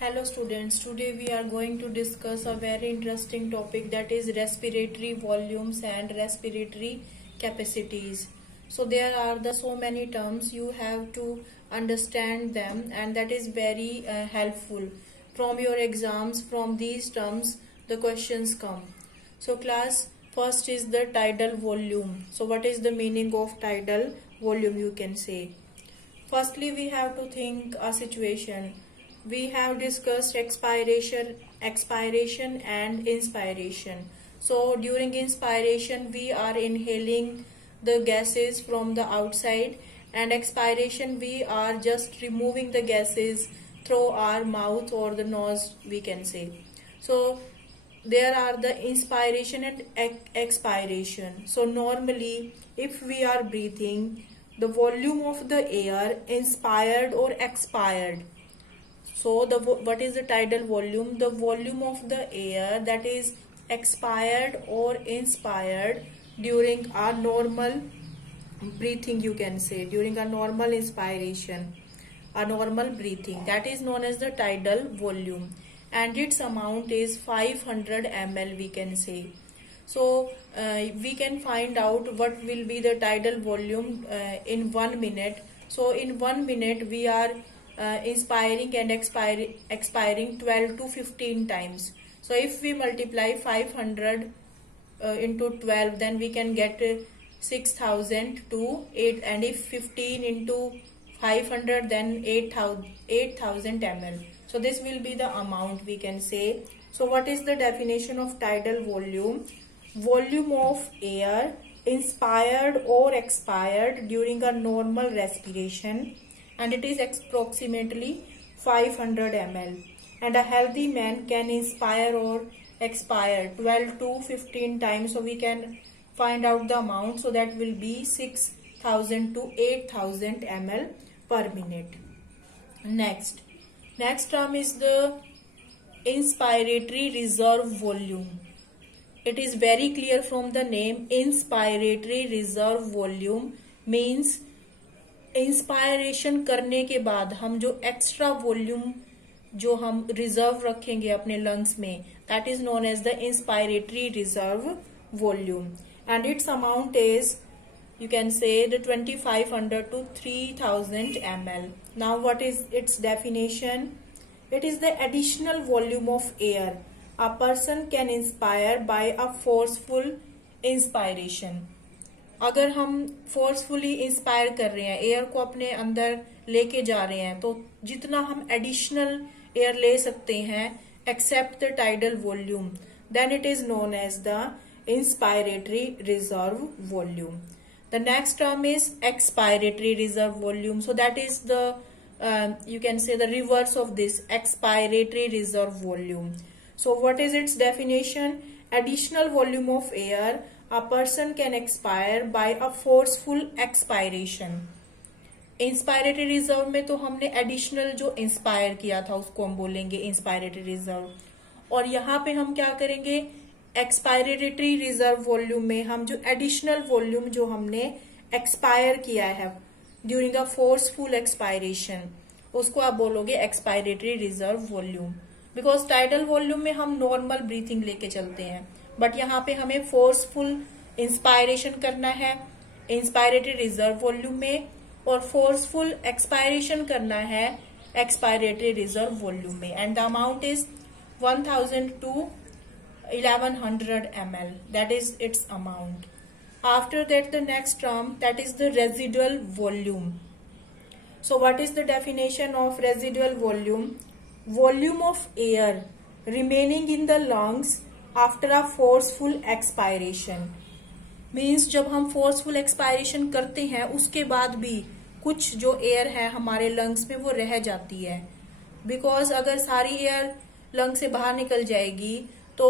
Hello students, today we are going to discuss a very interesting topic, that is respiratory volumes and respiratory capacities. So there are so many terms, you have to understand them, and that is very helpful. From your exams, from these terms the questions come. So class, first is the tidal volume. So what is the meaning of tidal volume, you can say. Firstly, we have to think a situation. We have discussed expiration and inspiration. So during inspiration we are inhaling the gases from the outside, and expiration we are just removing the gases through our mouth or the nose, we can say. So there are the inspiration and expiration. So normally if we are breathing, the volume of the air inspired or expired. So what is the tidal volume? The volume of the air that is expired or inspired during our normal breathing, you can say, during a normal inspiration, a normal breathing, that is known as the tidal volume, and its amount is 500 ml, we can say. So we can find out what will be the tidal volume in 1 minute. So in 1 minute we are inspiring and expiring 12 to 15 times. So if we multiply 500 into 12, then we can get 6000 to 8, and if 15 into 500, then 8000 ml. So this will be the amount, we can say. So what is the definition of tidal volume? Volume of air inspired or expired during a normal respiration, and it is approximately 500 ml. And a healthy man can inspire or expire 12 to 15 times. So we can find out the amount. So that will be 6000 to 8000 ml per minute. Next term is the inspiratory reserve volume. It is very clear from the name. Inspiratory reserve volume means inspiration करने के बाद हम जो extra volume जो हम reserve रखेंगे अपने lungs में, that is known as the inspiratory reserve volume, and its amount is, you can say, the 2500 to 3000 ml. Now what is its definition? It is the additional volume of air a person can inspire by a forceful inspiration. अगर हम forcefully inspire कर रहे हैं, air को अपने अंदर लेके जा रहे हैं, तो जितना हम एडिशनल एयर ले सकते हैं except the tidal volume, then it is known as the inspiratory reserve volume. The next term is expiratory reserve volume. So that is the you can say the reverse of this, expiratory reserve volume. So what is its definition? Additional volume of air a person can expire by a forceful expiration. Inspiratory reserve में तो हमने additional जो inspire किया था उसको हम बोलेंगे inspiratory reserve, और यहाँ पे हम क्या करेंगे, एक्सपायरेटरी रिजर्व वॉल्यूम में हम जो एडिशनल वॉल्यूम जो हमने एक्सपायर किया है ड्यूरिंग अ फोर्सफुल एक्सपायरेशन, उसको आप बोलोगे expiratory reserve volume. Because tidal volume में हम नॉर्मल ब्रीथिंग लेके चलते हैं, बट यहाँ पे हमें फोर्सफुल इंस्पायरेशन करना है इंस्पायरेटरी रिजर्व वॉल्यूम में, और फोर्सफुल एक्सपायरेशन करना है एक्सपायरेटरी रिजर्व वॉल्यूम में, and the amount is 1000 to 1100 ml. That is its amount. After that, the next term, that is the residual volume. So what is the definition of residual volume? Volume of air remaining in the lungs after a forceful expiration. Means जब हम forceful expiration करते हैं उसके बाद भी कुछ जो air है हमारे लंग्स में वो रह जाती है, बिकॉज अगर सारी एयर लंग से बाहर निकल जाएगी तो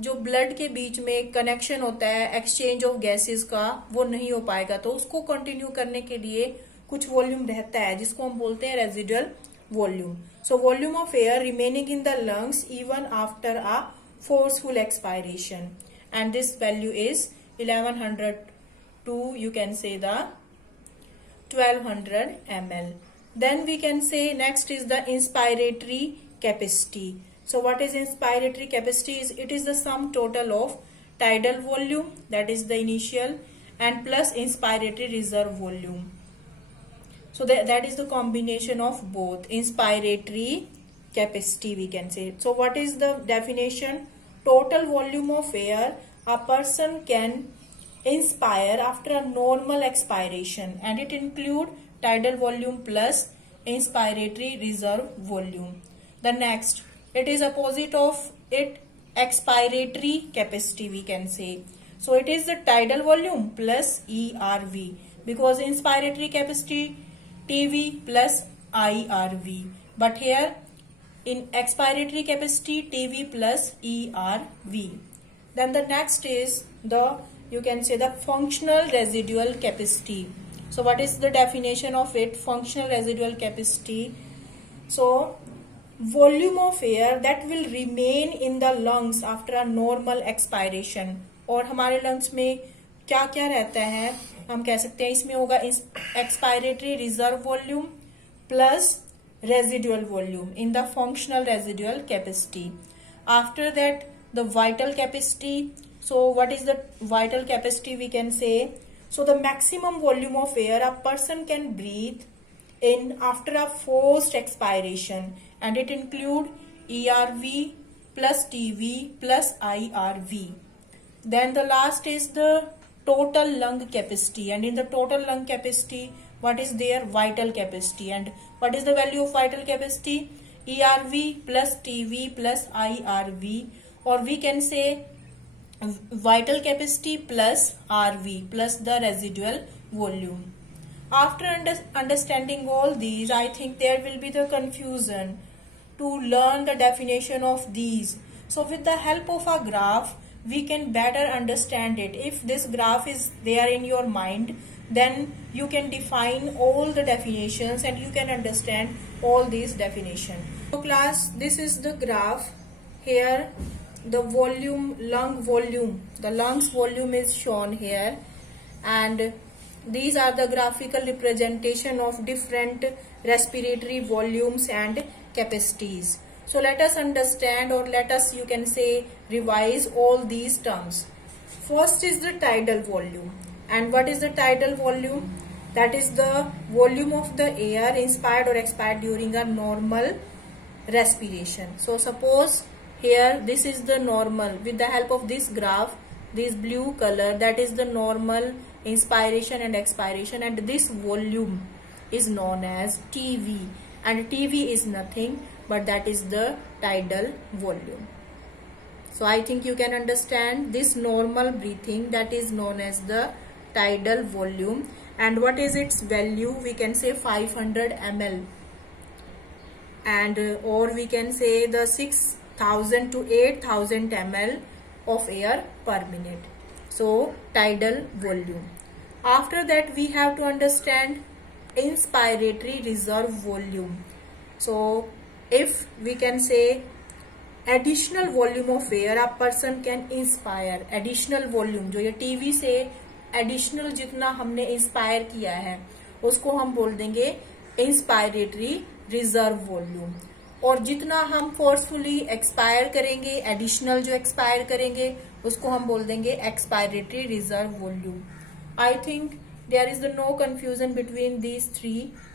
जो ब्लड के बीच में कनेक्शन होता है एक्सचेंज ऑफ गैसेस का, वो नहीं हो पाएगा. तो उसको कंटिन्यू करने के लिए कुछ वॉल्यूम रहता है जिसको हम बोलते हैं residual volume. So volume of air remaining in the lungs even after a forceful expiration, and this value is 1100 to, you can say, the 1200 ml. Then we can say next is the inspiratory capacity. So what is inspiratory capacity? It is the sum total of tidal volume, that is the initial, and plus inspiratory reserve volume. So that is the combination of both. Inspiratory capacity we can say. So what is the definition? Total volume of air a person can inspire after a normal expiration, and it include tidal volume plus inspiratory reserve volume. The next, it is opposite of it, expiratory capacity we can say. So it is the tidal volume plus ERV, because inspiratory capacity TV plus IRV, but here in expiratory capacity TV plus ERV. Then the next is the, you can say, the functional residual capacity. So what is the definition of it? Functional residual capacity. So volume of air that will remain in the lungs after a normal expiration. और हमारे lungs में क्या क्या रहता है, हम कह सकते हैं इसमें होगा expiratory reserve volume plus residual volume in the functional residual capacity. After that the vital capacity. So what is the vital capacity we can say? So the maximum volume of air a person can breathe in after a forced expiration, and it include ERV plus TV plus IRV. Then the last is the total lung capacity, and in the total lung capacity what is their vital capacity, and what is the value of vital capacity? ERV plus TV plus IRV, or we can say vital capacity plus RV plus the residual volume. After understanding all these, I think there will be the confusion to learn the definition of these. So with the help of a graph, we can better understand it. If this graph is there in your mind, then you can define all the definitions and you can understand all these definitions. So class, this is the graph. Here the volume, lung volume, the lungs volume is shown here, and these are the graphical representation of different respiratory volumes and capacities. So let us understand, or let us, you can say, revise all these terms. First is the tidal volume. And what is the tidal volume? That is the volume of the air inspired or expired during a normal respiration. So suppose here this is the normal. With the help of this graph, this blue color, that is the normal inspiration and expiration, and this volume is known as TV, and TV is nothing but that is the tidal volume. So I think you can understand this normal breathing, that is known as the tidal volume. And what is its value? We can say 500 ml, and or we can say the 6,000 to 8,000 ml of air per minute. So tidal volume. After that we have to understand inspiratory reserve volume. So if we can say additional volume of air a person can inspire, additional volume, जो ये TV से additional जितना हमने inspire किया है उसको हम बोल देंगे इंस्पायरेटरी रिजर्व वॉल्यूम, और जितना हम फोर्सफुली एक्सपायर करेंगे, एडिशनल जो एक्सपायर करेंगे उसको हम बोल देंगे expiratory reserve volume. I think there is no confusion between these three.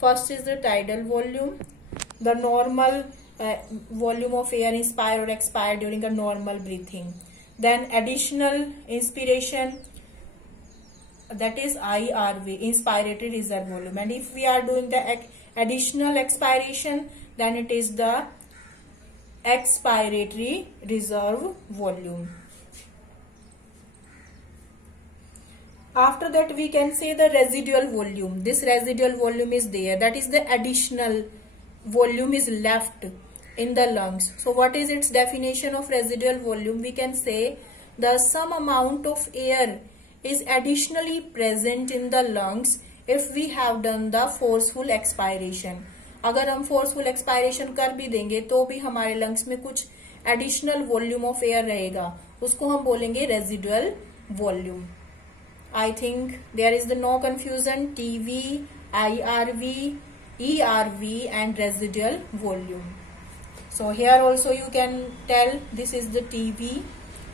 First is the tidal volume, the normal volume of air inspired or expired during a normal breathing. Then additional inspiration, that is IRV, inspiratory reserve volume, and if we are doing the additional expiration, then it is the expiratory reserve volume. After that we can say the residual volume. This residual volume is there, that is the additional volume is left in the lungs. So what is its definition of residual volume? We can say the some amount of air is additionally present in the lungs if we have done the forceful expiration. अगर हम forceful expiration कर भी देंगे तो भी हमारे lungs में कुछ additional volume of air रहेगा, उसको हम बोलेंगे residual volume. I think there is no confusion. TV, IRV, ERV and residual volume. So here also you can tell this is the TV,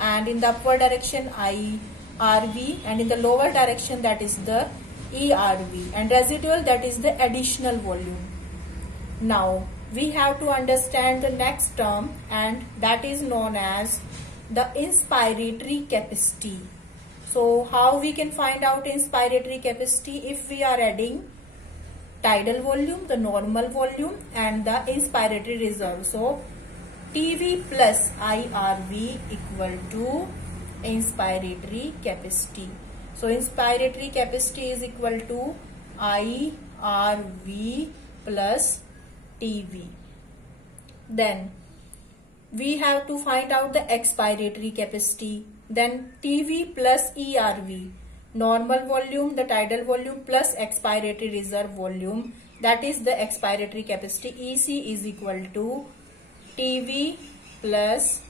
and in the upward direction IRV, and in the lower direction that is the ERV, and residual that is the additional volume. Now we have to understand the next term, and that is known as the inspiratory capacity. So how we can find out inspiratory capacity? If we are adding tidal volume, the normal volume, and the inspiratory reserve. So TV plus IRV equal to inspiratory capacity. So inspiratory capacity is equal to IRV plus TV. Then we have to find out the expiratory capacity. Then TV plus ERV, normal volume, the tidal volume plus expiratory reserve volume, that is the expiratory capacity. EC is equal to TV plus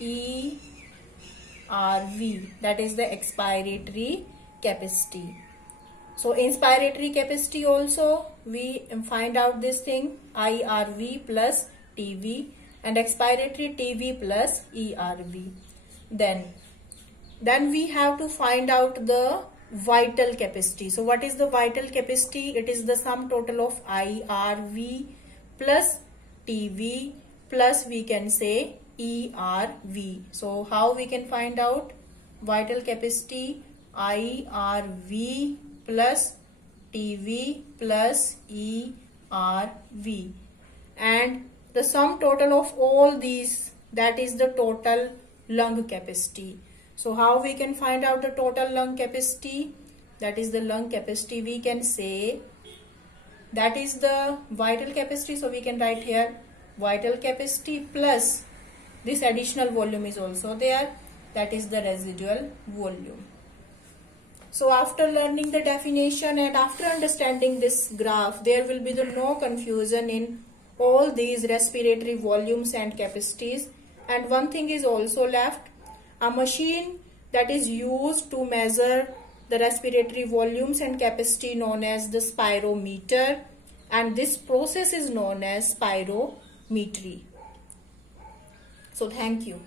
ERV, that is the expiratory capacity. So inspiratory capacity also we find out this thing, IRV plus TV, and expiratory TV plus ERV. Then we have to find out the vital capacity. So what is the vital capacity? It is the sum total of IRV plus TV plus we can say ERV. So how we can find out vital capacity? IRV plus TV plus ERV, and the sum total of all these, that is the total lung capacity. So how we can find out the total lung capacity? That is the lung capacity, we can say that is the vital capacity. So we can write here vital capacity plus this additional volume is also there, that is the residual volume. So after learning the definition and after understanding this graph, there will be no confusion in all these respiratory volumes and capacities. And one thing is also left, a machine that is used to measure the respiratory volumes and capacity known as the spirometer, and this process is known as spirometry. So thank you.